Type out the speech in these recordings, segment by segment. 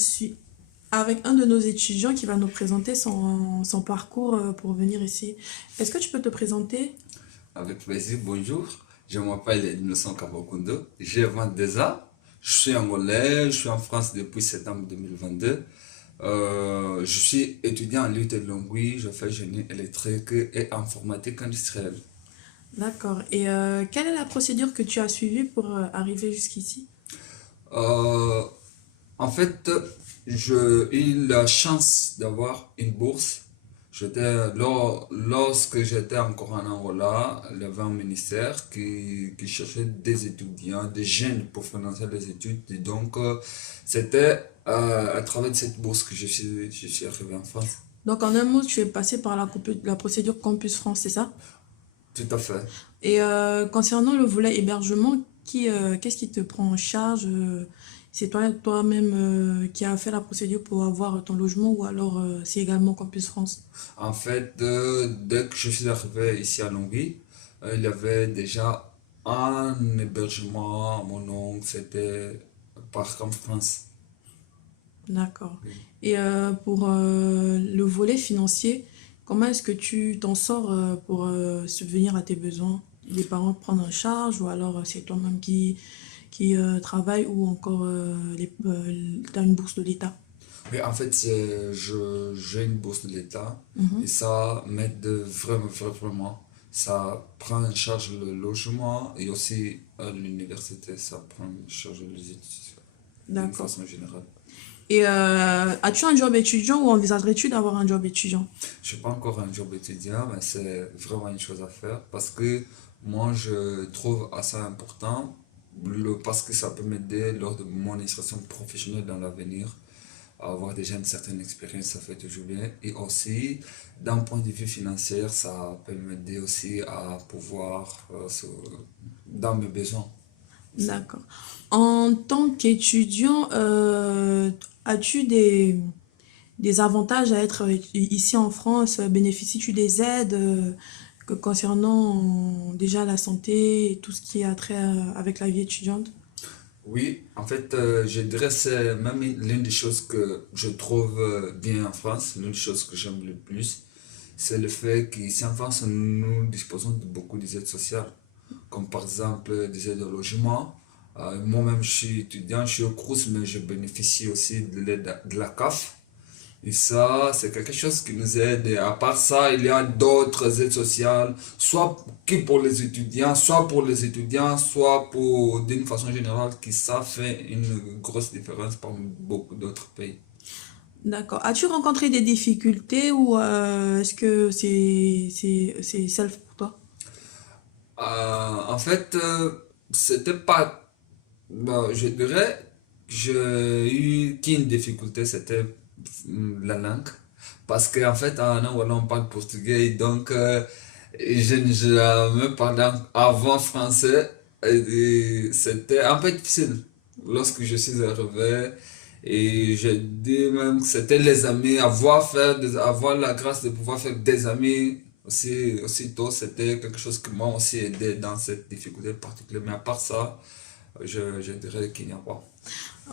suis avec un de nos étudiants qui va nous présenter son parcours pour venir ici. Est-ce que tu peux te présenter? Avec plaisir, bonjour. Je m'appelle Innocent Kabakundo. J'ai 22 ans. Je suis angolais. Je suis en France depuis septembre 2022. Je suis étudiant en lutte et longueuil. Je fais génie électrique et informatique industrielle. D'accord. Et quelle est la procédure que tu as suivie pour arriver jusqu'ici? Euh, En fait, j'ai eu la chance d'avoir une bourse. Lorsque j'étais encore en Angola, il y avait un ministère qui cherchait des étudiants, des jeunes pour financer les études. Et donc, c'était à travers cette bourse que je suis arrivé en France. Donc, en un mot, tu es passé par la procédure Campus France, c'est ça? Tout à fait. Et concernant le volet hébergement, qu'est-ce qui te prend en charge? C'est toi-même qui as fait la procédure pour avoir ton logement ou alors c'est également Campus France? En fait, dès que je suis arrivé ici à Longwy, il y avait déjà un hébergement à mon nom, c'était par Camp France. D'accord. Oui. Et pour le volet financier, comment est-ce que tu t'en sors pour subvenir à tes besoins? Les parents te prennent en charge ou alors c'est toi-même qui travaille ou encore t'as une bourse de l'État? Oui, en fait, j'ai une bourse de l'État et Mhm. ça m'aide vraiment, vraiment. Ça prend en charge le logement et aussi à l'université, ça prend en charge les études d'une D'accord. façon générale. Et as-tu un job étudiant ou envisagerais-tu d'avoir un job étudiant? Je suis pas encore un job étudiant, mais c'est vraiment une chose à faire parce que moi, je trouve assez important parce que ça peut m'aider lors de mon insertion professionnelle dans l'avenir. Avoir déjà une certaine expérience, ça fait toujours bien. Et aussi, d'un point de vue financier, ça peut m'aider aussi à pouvoir, dans mes besoins aussi. D'accord. En tant qu'étudiant, as-tu des avantages à être ici en France? Bénéficies-tu des aides concernant déjà la santé et tout ce qui a trait avec la vie étudiante? Oui, en fait, je dirais que c'est même l'une des choses que je trouve bien en France, l'une des choses que j'aime le plus, c'est le fait qu'ici en France, nous disposons de beaucoup d'aides sociales, comme par exemple des aides au logement. Moi-même, je suis étudiant, je suis au CROUS, mais je bénéficie aussi de l'aide de la CAF. Et ça, c'est quelque chose qui nous aide. Et à part ça, il y a d'autres aides sociales, soit qui pour les étudiants, soit pour les étudiants, soit pour, d'une façon générale, qui ça fait une grosse différence parmi beaucoup d'autres pays. D'accord. As-tu rencontré des difficultés ou est-ce que c'est self pour toi? En fait, c'était pas, bon, je dirais, j'ai eu qu'une difficulté, c'était la langue. Parce qu'en fait, en Angola, on parle portugais, donc je n'ai jamais parlé avant français. Et c'était un peu difficile lorsque je suis arrivé. Et j'ai dit même que c'était les amis, avoir la grâce de pouvoir faire des amis aussitôt, c'était quelque chose qui m'a aussi aidé dans cette difficulté particulière. Mais à part ça, je dirais qu'il n'y a pas.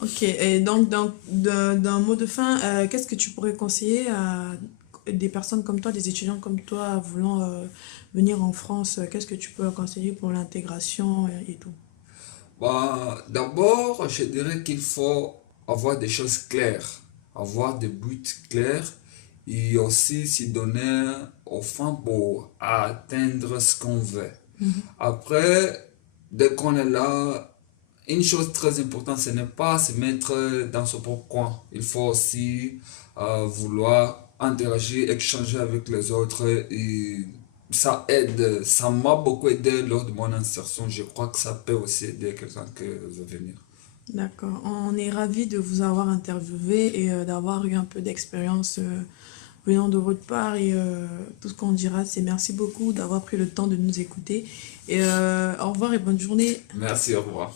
Ok. Et donc, d'un mot de fin, qu'est-ce que tu pourrais conseiller à des personnes comme toi, des étudiants comme toi, voulant venir en France? Qu'est-ce que tu peux leur conseiller pour l'intégration et tout? Bah, d'abord, je dirais qu'il faut avoir des choses claires, avoir des buts clairs et aussi s'y donner au fond pour atteindre ce qu'on veut. Après, dès qu'on est là, une chose très importante, ce n'est pas se mettre dans son propre coin. Il faut aussi vouloir interagir, échanger avec les autres et ça aide. Ça m'a beaucoup aidé lors de mon insertion. Je crois que ça peut aussi aider quelqu'un qui veut venir. D'accord. On est ravis de vous avoir interviewé et d'avoir eu un peu d'expérience venant de votre part. Et tout ce qu'on dira, c'est merci beaucoup d'avoir pris le temps de nous écouter. Et au revoir et bonne journée. Merci, au revoir.